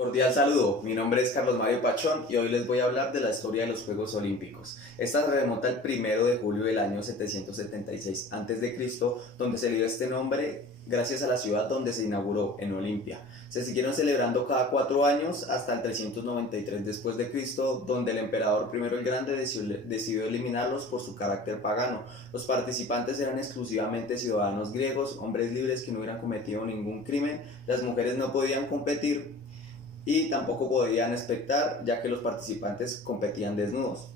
Cordial saludo, mi nombre es Carlos Mario Pachón y hoy les voy a hablar de la historia de los Juegos Olímpicos. Esta se remonta al 1 de julio del año 776 a.C., donde se le dio este nombre gracias a la ciudad donde se inauguró, en Olimpia. Se siguieron celebrando cada 4 años hasta el 393 después de Cristo, donde el emperador I el Grande decidió eliminarlos por su carácter pagano. Los participantes eran exclusivamente ciudadanos griegos, hombres libres que no hubieran cometido ningún crimen. Las mujeres no podían competir y tampoco podían espectar, ya que los participantes competían desnudos.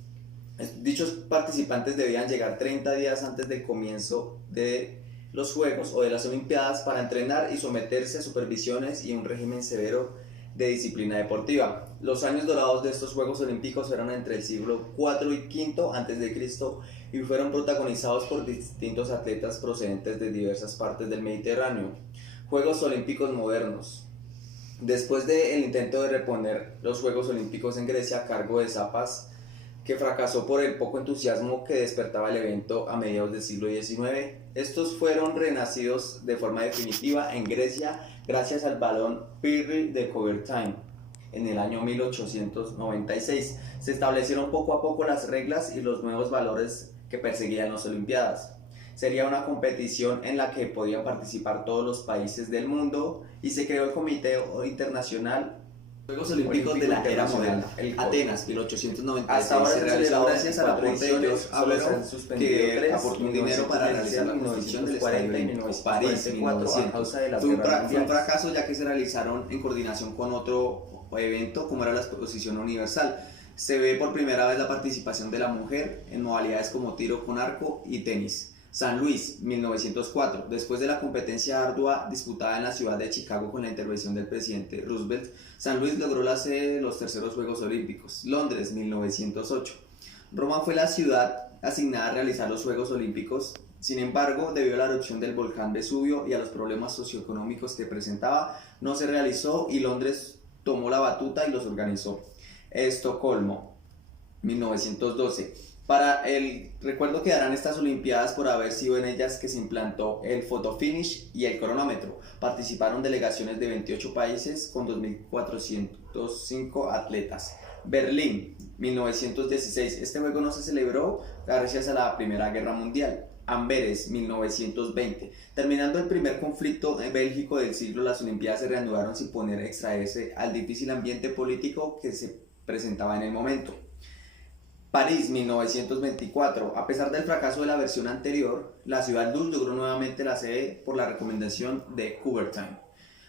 Dichos participantes debían llegar 30 días antes del comienzo de los Juegos o de las Olimpiadas para entrenar y someterse a supervisiones y un régimen severo de disciplina deportiva. Los años dorados de estos Juegos Olímpicos eran entre el siglo IV y V a.C. y fueron protagonizados por distintos atletas procedentes de diversas partes del Mediterráneo. Juegos Olímpicos modernos. Después del intento de reponer los Juegos Olímpicos en Grecia a cargo de Zapas, que fracasó por el poco entusiasmo que despertaba el evento a mediados del siglo XIX, estos fueron renacidos de forma definitiva en Grecia gracias al balón Pirri de Coubertin. En el año 1896 se establecieron poco a poco las reglas y los nuevos valores que perseguían las Olimpiadas. Sería una competición en la que podían participar todos los países del mundo y se creó el Comité Internacional Juegos Olímpicos de la Era Moderna, Atenas, 1896. Hasta ahora se realizó gracias al aporte de George Abelard, que aportó un dinero para realizar la construcción del Estadio Olímpico París 1900. Fue un fracaso ya que se realizaron en coordinación con otro evento como era la Exposición Universal. Se ve por primera vez la participación de la mujer en modalidades como tiro con arco y tenis. San Luis, 1904. Después de la competencia ardua disputada en la ciudad de Chicago con la intervención del presidente Roosevelt, San Luis logró la sede de los terceros Juegos Olímpicos. Londres, 1908. Roma fue la ciudad asignada a realizar los Juegos Olímpicos. Sin embargo, debido a la erupción del volcán Vesubio y a los problemas socioeconómicos que presentaba, no se realizó y Londres tomó la batuta y los organizó. Estocolmo, 1912. Para el recuerdo quedarán estas Olimpiadas por haber sido en ellas que se implantó el fotofinish y el cronómetro. Participaron delegaciones de 28 países con 2.405 atletas. Berlín, 1916. Este juego no se celebró gracias a la Primera Guerra Mundial. Amberes, 1920. Terminando el primer conflicto bélico del siglo, las Olimpiadas se reanudaron sin poder extraerse al difícil ambiente político que se presentaba en el momento. París, 1924. A pesar del fracaso de la versión anterior, la ciudad luz logró nuevamente la sede por la recomendación de Coubertin.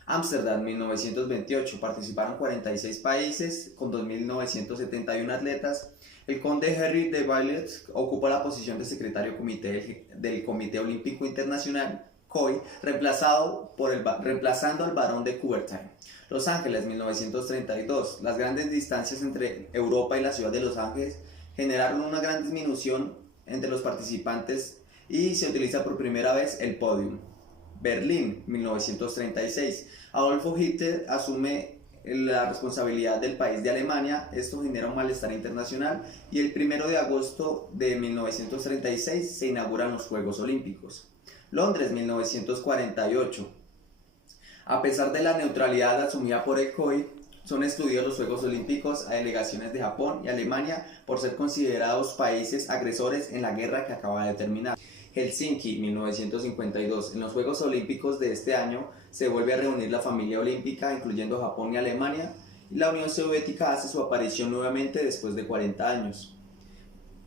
Ámsterdam, 1928. Participaron 46 países con 2.971 atletas. El conde Henri de Villers ocupa la posición de secretario del Comité Olímpico Internacional, COI, reemplazando al barón de Coubertin. Los Ángeles, 1932. Las grandes distancias entre Europa y la ciudad de Los Ángeles generaron una gran disminución entre los participantes y se utiliza por primera vez el podium. Berlín, 1936. Adolfo Hitler asume la responsabilidad del país de Alemania. Esto genera un malestar internacional y el 1 de agosto de 1936 se inauguran los Juegos Olímpicos. Londres, 1948. A pesar de la neutralidad asumida por el COI, son excluidos los Juegos Olímpicos a delegaciones de Japón y Alemania por ser considerados países agresores en la guerra que acaba de terminar. Helsinki, 1952. En los Juegos Olímpicos de este año se vuelve a reunir la familia olímpica, incluyendo Japón y Alemania, y la Unión Soviética hace su aparición nuevamente después de 40 años.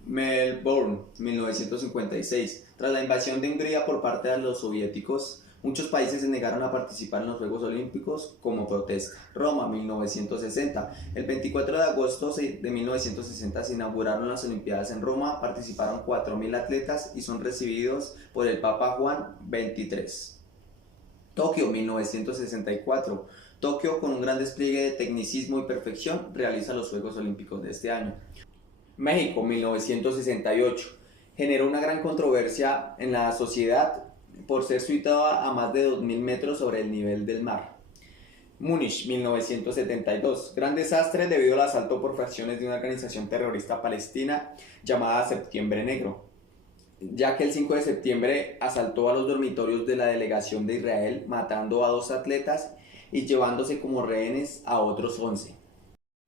Melbourne, 1956. Tras la invasión de Hungría por parte de los soviéticos, muchos países se negaron a participar en los Juegos Olímpicos como protesta. Roma, 1960. El 24 de agosto de 1960 se inauguraron las Olimpiadas en Roma. Participaron 4.000 atletas y son recibidos por el Papa Juan XXIII. Tokio, 1964. Tokio, con un gran despliegue de tecnicismo y perfección, realiza los Juegos Olímpicos de este año. México, 1968. Generó una gran controversia en la sociedad por ser situada a más de 2.000 metros sobre el nivel del mar. Múnich, 1972. Gran desastre debido al asalto por fracciones de una organización terrorista palestina llamada Septiembre Negro, ya que el 5 de septiembre asaltó a los dormitorios de la delegación de Israel, matando a 2 atletas y llevándose como rehenes a otros 11.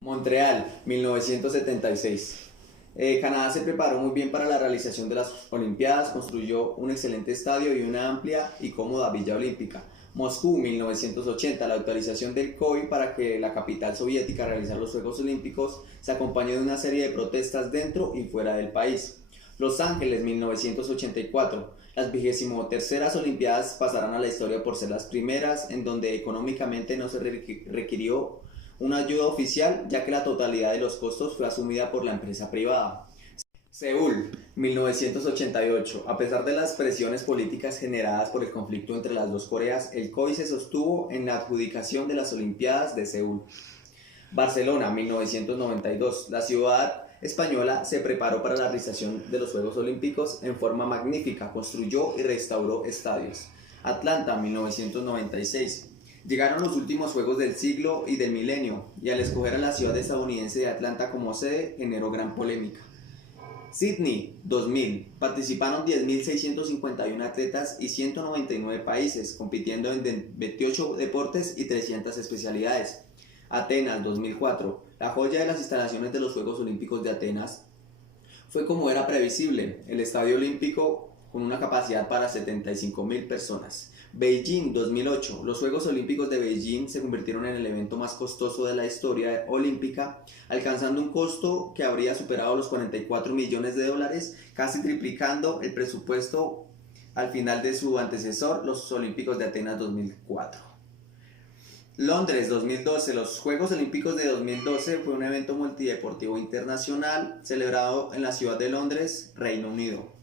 Montreal, 1976. Canadá se preparó muy bien para la realización de las Olimpiadas, construyó un excelente estadio y una amplia y cómoda villa olímpica. Moscú, 1980. La autorización del COI para que la capital soviética realizara los Juegos Olímpicos se acompañó de una serie de protestas dentro y fuera del país. Los Ángeles, 1984. Las 23ª Olimpiadas pasarán a la historia por ser las primeras en donde económicamente no se requirió una ayuda oficial, ya que la totalidad de los costos fue asumida por la empresa privada. Seúl, 1988. A pesar de las presiones políticas generadas por el conflicto entre las dos Coreas, el COI se sostuvo en la adjudicación de las Olimpiadas de Seúl. Barcelona, 1992. La ciudad española se preparó para la realización de los Juegos Olímpicos en forma magnífica, construyó y restauró estadios. Atlanta, 1996. Llegaron los últimos Juegos del siglo y del milenio, y al escoger a la ciudad estadounidense de Atlanta como sede, generó gran polémica. Sydney, 2000. Participaron 10.651 atletas y 199 países, compitiendo en 28 deportes y 300 especialidades. Atenas, 2004. La joya de las instalaciones de los Juegos Olímpicos de Atenas fue como era previsible, el estadio olímpico con una capacidad para 75.000 personas. Beijing, 2008. Los Juegos Olímpicos de Beijing se convirtieron en el evento más costoso de la historia olímpica, alcanzando un costo que habría superado los 44 millones de dólares, casi triplicando el presupuesto al final de su antecesor, los Olímpicos de Atenas 2004. Londres, 2012. Los Juegos Olímpicos de 2012 fue un evento multideportivo internacional celebrado en la ciudad de Londres, Reino Unido.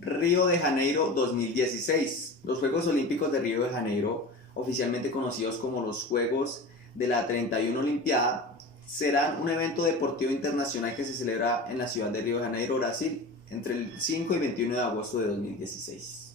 Río de Janeiro, 2016. Los Juegos Olímpicos de Río de Janeiro, oficialmente conocidos como los Juegos de la 31 Olimpiada, serán un evento deportivo internacional que se celebra en la ciudad de Río de Janeiro, Brasil, entre el 5 y 21 de agosto de 2016.